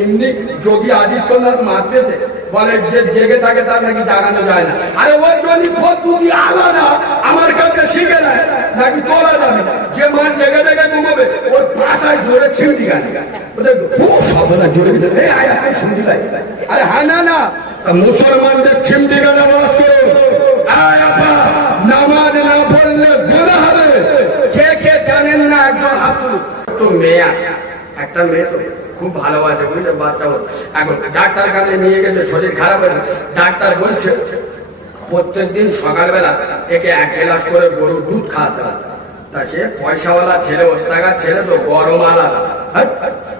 এমনি যোগী আদিত্যনাথ বলে যে জেগে থাকে নাকি জাগানো যায় না। আরে ওর জন্য পদ্ধতি আলাদা, আমার কাছে শিখে নেয়, নাকি তোলা যাবে? যে জেগে জেগে ঘুমাবে, ওর পাশায় জোরে খুব জোরে আরে হ্যাঁ না না মুসলমানদের ছিমটি গানে করো। নামাজ না পড়লে গোনা হবে। কে কে জানেন না, একজন হাত তো মেয়ে আছে, একটা মেয়ে তো খুব ভালোবাসে বুঝলে বাচ্চা। এখন ডাক্তার কাছে নিয়ে গেছে, শরীর খারাপ হয়ে ডাক্তার বলছে, প্রত্যেকদিন সকালবেলা একে এক গ্লাস করে গরুর দুধ খাওয়াতে হবে। তা সে পয়সাওয়ালা ছেলে ওস্তাগার ছেলে তো গরম আলাদা। হ্যাঁ?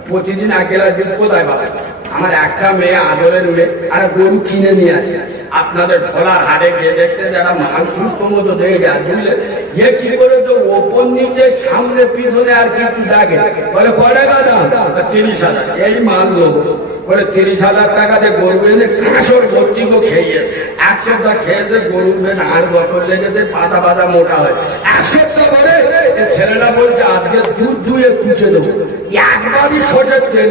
প্রতিদিন এক গ্লাস দুধ কোথায় পাবে? আমার একটা মেয়ে আদরের মেয়ে আর গরু কিনে নিয়ে আসে। আপনাদের ঢোলার হাড়ে গিয়ে দেখতে যারা মাল সুস্থ মতো দেখে যায়, বুঝলে? ইয়ে কি করে তো ওপর নিচে, সামনে, পিছনে আর কিছু দেখে? বলে টাকা দাম? তা তিরিশ হাজার। এই মাল নেব। বলে, তিরিশ হাজার টাকাতে গরু এনে কাঁসর সবজি গো খেয়ে। এক সপ্তাহ খেয়েছে গরুর বেশ আর বছর লেগেছে পাশা পাশা মোটা হয়। এক সপ্তাহ এ ছেলেটা বলছে, আজকে দুধ দুয়ে খুঁজে দেবো। একবারই সরষের তেল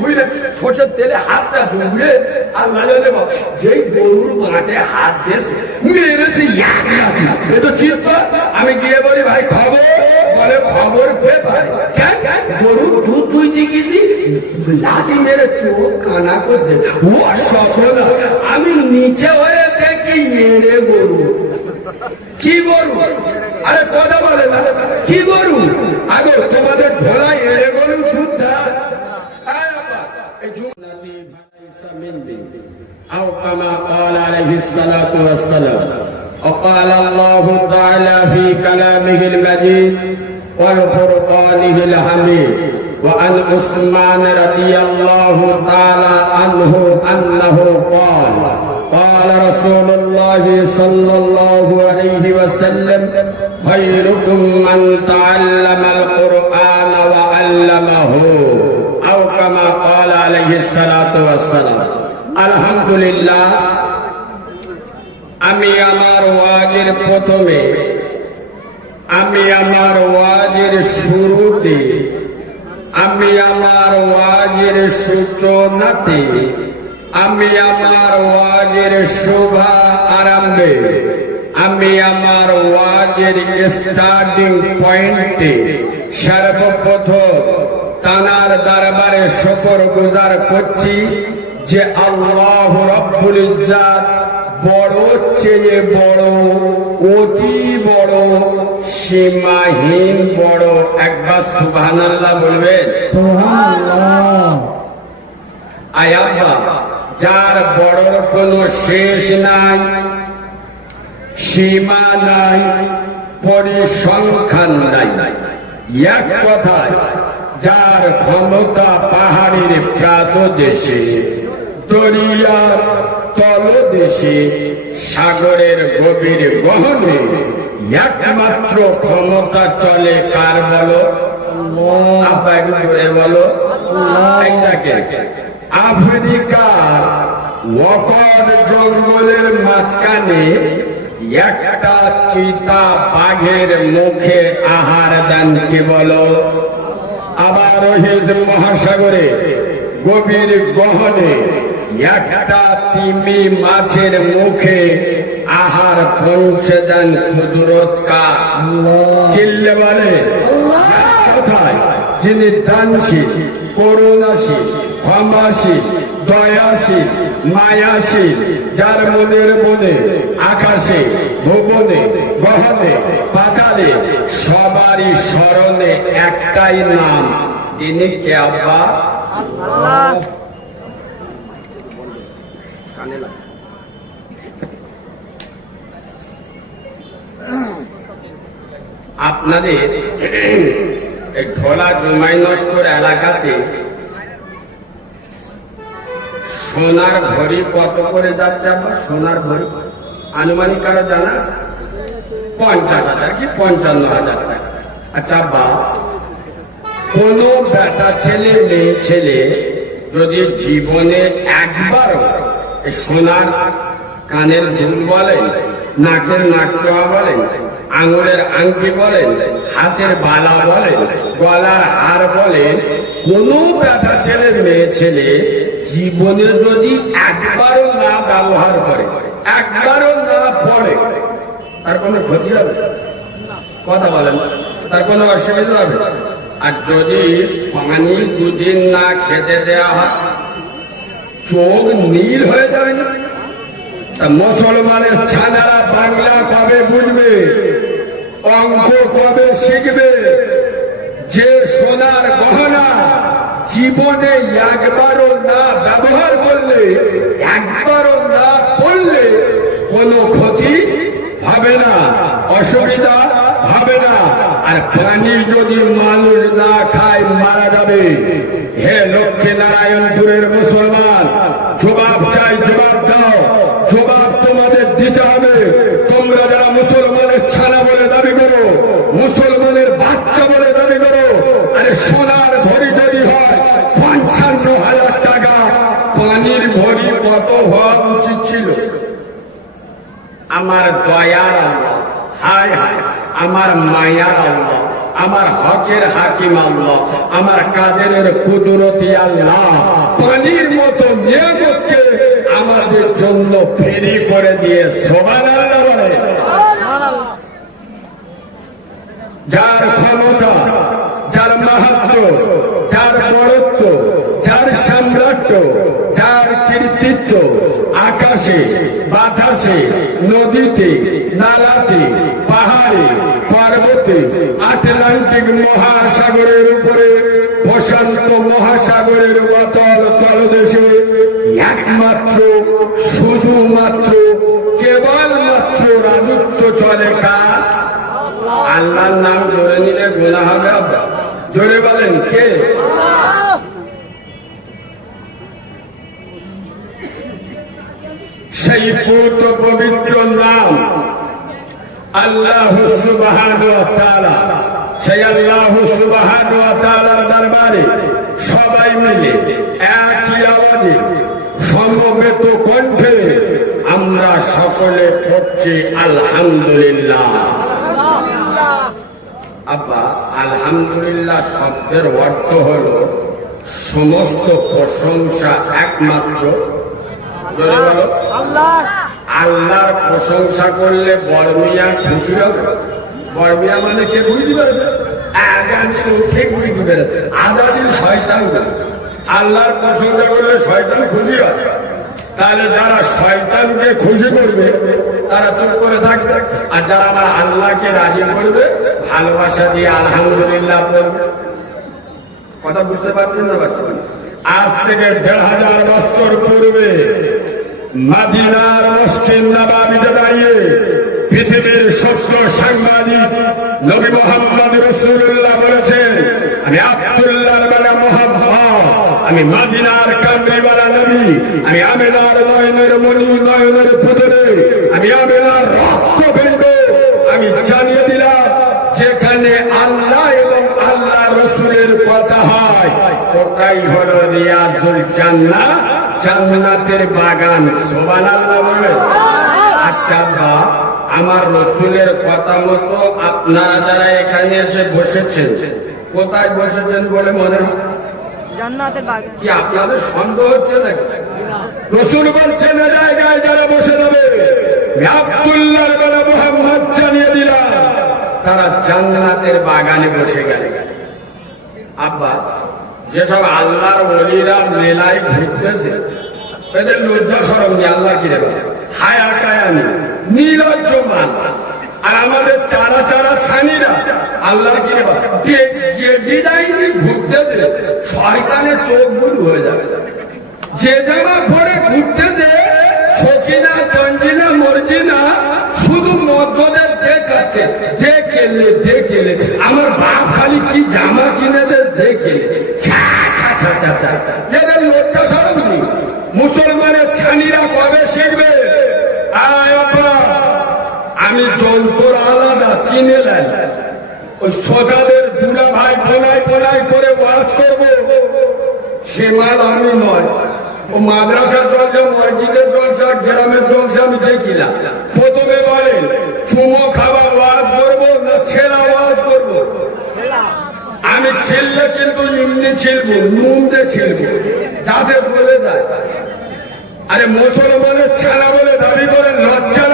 বুঝলে? সরষের তেলে হাতটা ডুবড়ে আর নাজলে যেই গরুর মাঠে হাত দিয়েছে এ তো আমি গিয়ে বলি, ভাই, খবর? বলে, খবর পেপার গরুর দুধ দুইতে গেছি লাঠি মেরে চোখ কানা করে ও সফল আমি নিচে হয়ে দেখি এড়ে গরু। কি গরু? আরে, কথা বলে না। কি গরু? আগে তোমাদের ঢোলা এড়ে গরু দুধ فليس مني أو كما قال عليه الصلاة والسلام وقال الله تعالى في كلامه المجيد والفرقانه الحميد وعن عثمان رضي الله تعالى عنه أنه قال قال رسول الله صلى الله عليه وسلم خيركم من تعلم আলহামদুলিল্লাহ, আমি আমার ওয়াজের প্রথমে, আমি আমার ওয়াজের শুরুতে, আমি আমার ওয়াজের সূচনাতে, আমি আমার ওয়াজের শোভা আরম্ভে, আমি আমার ওয়াজের স্টার্টিং পয়েন্টে সর্বপ্রথম তানার দরবারে শকর গুজার করছি যে আল্লাহ রব্বুল ইজ্জাত বড় চেয়ে বড় অতি বড় সীমাহীন বড়। একবার সুবহানাল্লাহ বলবেন। আয়াব্বা যার বড়র কোনো শেষ নাই সীমা নাই পরিসংখ্যান নাই। এক কথায় যার ক্ষমতা পাহাড়ের প্রাতদেশে দরিয়ার তলদেশে, সাগরের গভীর গহনে একমাত্র ক্ষমতা চলে কার বলো? বলো। আফ্রিকার ওকর জঙ্গলের মাঝখানে একটা চিতা বাঘের মুখে আহার দেন কি বলো? আবার মহাসাগরে গভীর গহনে একটা তিমি মাছের মুখে আহার পৌঁছে দেন কুদরত কা চিল্লে বলে কোথায়? যিনি দানশী করুণাশী ক্ষমাশী দয়াশী মায়াশী যার মনের মনে, আকাশে, ভুবনে, গহনে, পাতালে, সবারই স্মরণে একটাই নাম, তিনি কে আব্বা? আপনাদের ঢোলা জুমাই এলাকাতে সোনার ভরি কত করে যাচ্ছে আবার সোনার ভরি। আনুমানিক কারও জানা? পঞ্চাশ হাজার কি? পঞ্চান্ন হাজার আচ্ছা বা কোন বেটা ছেলে, মেয়ে ছেলে যদি জীবনে একবার সোনার কানের দুল বলেন, নাকের নাক চোয়া বলেন আঙুলের আংটি বলেন, হাতের বালা বলেন, গলার হার বলেন, কোন ব্যথা ছেলে, মেয়ে ছেলে জীবনে যদি একবারও না ব্যবহার করে, একবারও না পড়ে, তার কোনো ক্ষতি হবে? কথা বলেন, তার কোনো অসুবিধা হবে? আর যদি পানি দুদিন না খেতে দেওয়া হয়, চোখ নীল হয়ে যাবে না? মুসলমানের ছানারা বাংলা কবে বুঝবে? অঙ্ক কবে শিখবে? যে সোনার গহনা জীবনে একবারও না ব্যবহার করলে, একবারও না পড়লে কোনো ক্ষতি হবে না, অসুবিধা হবে না। আর পানি যদি মানুষ না খায়, মারা যাবে। হে লক্ষ্মী নারায়ণপুরের মুসলমান, জবাব চাই, জবাব দাও জবাব তোমাদের দিতে হবে তোমরা যারা মুসলমানের ছানা বলে দাবি করো মুসলমানের বাচ্চা বলে দাবি করো আরে সোনার ভরি যদি হয় পঞ্চান্ন হাজার টাকা পানির ভরি কত হওয়া উচিত ছিল আমার দয়ার আল্লাহ হায় হায় আমার মায়ার আল্লাহ, আমার হকের হাকিম আল্লাহ, আমার কাদেরের কুদরতি আল্লাহ, পানির মতো নিয়ামতকে আমাদের জন্য ফেরি করে দিয়ে সোবান আল্লাহ যার ক্ষমতা, যার মাহাত্ম যার বড়ত্ব যার সাম্রাজ্য যার কৃতিত্ব আকাশে বাতাসে নদীতে নালাতে পাহাড়ে পর্বতে আটলান্টিক মহাসাগরের উপরে প্রশান্ত মহাসাগরের মতল তলদেশে দরবারে সবাই মিলে একই আওয়াজে সমবেত কণ্ঠে আমরা সকলে পড়ছি আলহামদুলিল্লাহ। আব্বা, আলহামদুলিল্লাহ শব্দের অর্থ হলো সমস্ত প্রশংসা একমাত্র। আল্লাহর প্রশংসা করলে বড়মিয়া খুশি হবে। বড়মিয়া মানে কে? বুঝতে পেরেছে? আগামী লোক ঠিক বুঝতে পেরেছে আধা দিন শয়তান আল্লাহর প্রশংসা করলে শয়তান খুশি হয়। তাহলে যারা শয়তানকে খুশি করবে, তারা চুপ করে থাকবে। আর যারা আমার আল্লাহকে রাজি করবে, ভালোবাসা দিয়ে আলহামদুলিল্লাহ বলবে। কথা বুঝতে পারছেন না আজ থেকে দেড় হাজার বছর পূর্বে মাদিনার মসজিদ নবাবিতে দাঁড়িয়ে পৃথিবীর সত্য সাংবাদিক নবী মোহাম্মদ রসুল্লাহ বলেছেন, আমি আব্দুল্লাহ বেলা মোহাম্মদ, আমি মাদিনার কামরিওয়ালা নবী, আমি আমেনার নয়নের মণি, নয়নের পুতরে আমি আমেনার রক্ত পিণ্ড আমি জানিয়ে দিলাম, যেখানে আল্লাহ এবং আল্লাহ রসুলের কথা হয়, ওটাই হলো রিয়াজুল জান্না জান্নাতের বাগান। সোবান আল্লাহ বলে আচ্ছা আমার রসুলের কথা মতো আপনারা যারা এখানে এসে বসেছেন কোথায় বসেছেন বলে মনে হয়? কি আপনাদের সন্দেহ হচ্ছে নাকি? রসুল বলছেন জায়গায় যারা বসে যাবে আব্দুল্লাহর বেলা মোহাম্মদ জানিয়ে দিলাম তারা জান্নাতের বাগানে বসে গেল আব্বা যেসব আল্লাহর ওলিরা মেলায় ঘুরতেছে এদের লজ্জা সরম নেই আল্লাহ কি দেবে? হায়া কায়ানি আর আমাদের চারা ছানিরা যে যে শুধু মদ্যদের দেখাচ্ছে আমার বাপ খালি কি জামা কিনে দেখে। লোকটা সরস মুসলমানের ছানিরা কবে শিখবে আয় আব্বা, আলাদা, চিনে ওই বুড়া ভাই করে করব। সে মাল আমি নয়। ও মাদ্রাসার জলসা মসজিদের জলসা গ্রামের জলসা আমি দেখি না প্রথমে বলে, চুমো ওয়াজ করব না ছেলা ওয়াজ করব? আমি কিন্তু ছেলবো ছেলবো। যাতে বলে দেয়। আরে মুসলমানের ছেলা বলে দাবি করে, লজ্জা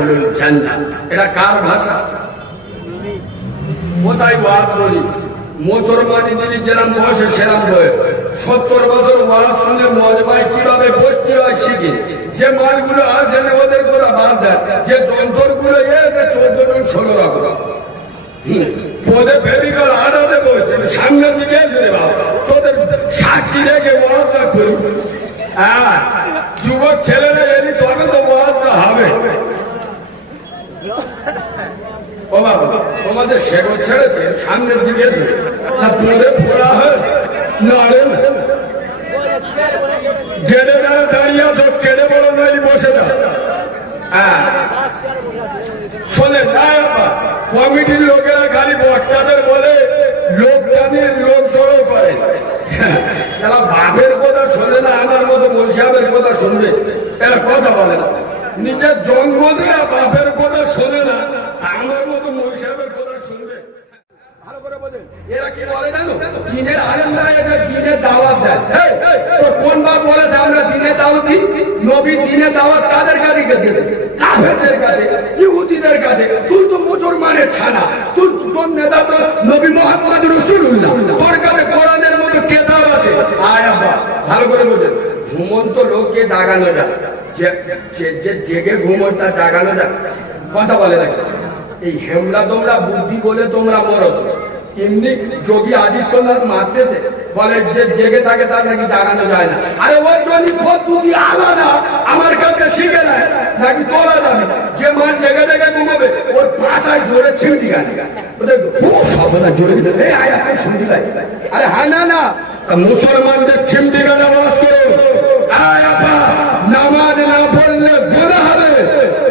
ইয়াদখুলুল জান্নাত এটা কার ভাষা? কোথায় ওয়াজ বলি মুসলমানি দিদি যেরাম বসে সেরাম বয়ে। সত্তর বছর ওয়াজ শুনে মজমায় কীভাবে বসতে হয় শিখি? যে মালগুলো আসে না, ওদের কথা বাদ দেয়। যে যন্ত্রগুলো এসে চোদ্দ জন, ষোলো রকম। পদে ফেরিকাল আটাতে বলছে সামনের দিকে এসে বাবা, তোদের সাক্ষী রেখে ওয়াজটা করি। হ্যাঁ যুবক ছেলেরা এলি তবে তো ওয়াজটা হবে। তোমাদের শেখর ছেড়েছে সামনের দিকে না পদে ফোড়া হয় না রে না। গেড়ে দাঁড়িয়ে আছো, কেড়ে বড় নাই বসে না। হ্যাঁ। কমিটির লোকেরা খালি বক্তাদের বলে, লোক জানিয়ে লোক জড়ো করে। এরা বাপের কথা শোনে না, আমার মতো মনসাবের কথা শুনবে। এরা কথা বলে না। নিজের জন্ম দিয়ে বাপের কথা শোনে না, আমার মতো মনসাবের কথা শুনবে। ভালো করে বোঝেন। এরা কি বলে জানো? দিনের আলেমরা এসে দিনের দাওয়াত দেয়। কোন বলেছে আমরা দিনে দাওয়াত? দিই নবী দিনে দাওয়াত কাছে কাফেরদের কাছে, ইহুদিদের কাছে। তুই তো মুসলমানের ছানা। তুই নেতা তো নবী মোহাম্মদ রসুল্লাহ তোর কাছে কোরআনের মতো কেতাব আছে। ভালো করে বোঝেন। ঘুমন্ত লোককে জাগানো যায় জেগে ঘুমোয় তা জাগানো যায় কথা বলে না। এই হেমরা তোমরা বুদ্ধি বলে তোমরা মরছ। এমনি যোগী আদিত্যনাথ মারতেছে। বলে যে জেগে থাকে তার নাকি জাগানো যায় না। আরে ওর জন্য পদ্ধতি আলাদা আমার কাছে শিখে নেয় নাকি তোলা যাবে? যে মাছ জেগে জেগে ঘুমাবে ওর পাশায় জোরে ছিমটি গানে ওদের খুব সবলা জোরে আরে হ্যাঁ না না। মুসলমানদের ছিমটি গান করো নামাজ না পড়লে গোনা হবে।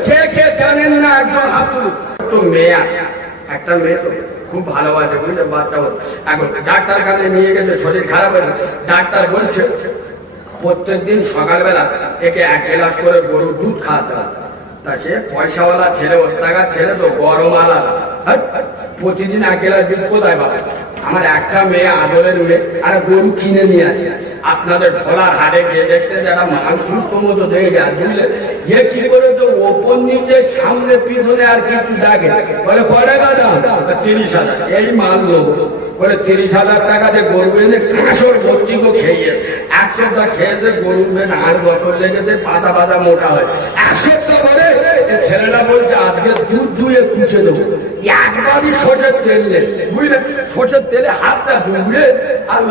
কে কে জানেন না একজন হাত একটু মেয়ে আছে, একটা মেয়ে তো খুব ভালোবাসে বুঝলে বাচ্চা এখন ডাক্তার কাছে নিয়ে গেছে, শরীর খারাপ হয়ে ডাক্তার বলছে, প্রত্যেকদিন সকালবেলা একে এক গ্লাস করে গরুর দুধ খাওয়াতে হবে তা সে পয়সাওয়ালা ছেলে ওস্তাগার ছেলে তো গরম আলাদা। হ্যাঁ? প্রতিদিন এক গ্লাস দুধ কোথায় পাবে? আমার একটা মেয়ে আদরের মেয়ে আর গরু কিনে নিয়ে আসে। আপনাদের ঢোলার হাড়ে গিয়ে দেখতে যারা মাল সুস্থ মতো দেখে এ কি করে তো ওপর নিচে, সামনে, পিছনে আর কিছু দেখে বলে কয় টাকা তিরিশ হাজার। এই মাল নেব। বলে, তিরিশ হাজার টাকা দিয়ে গরু এনে কাঁসর সবজি গো খেয়ে একশোটা খেয়েছে গরুর বেশ আর বছর লেগেছে, পাশা পাশা মোটা হয়। একশোটা বলে এ ছেলেটা বলছে, আজকে দুধ দুয়ে কুচে দেবো। একবারই সরষের তেল নেই, বুঝলে? সরষের তেলে হাতটা ডুবলে আর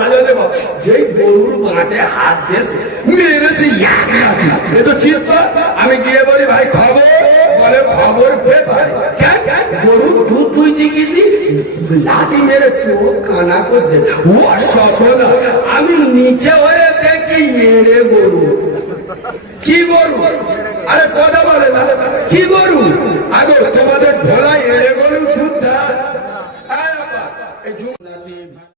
গরুর মাঠে হাত দিয়েছে, মেরেছে এ তো আমি গিয়ে বলি, ভাই, খবর? বলে, খবর পেপার? গরু দুধ দুইতে গেছি লাঠি মেরে চোখ কানা করে দে। ও সফল। আমি নিচে হয়ে দেখি এড়ে গরু। কি গরু? আরে কথা বলে কি গরু আগে তোমাদের ঝোলাই এড়ে গরু দুধ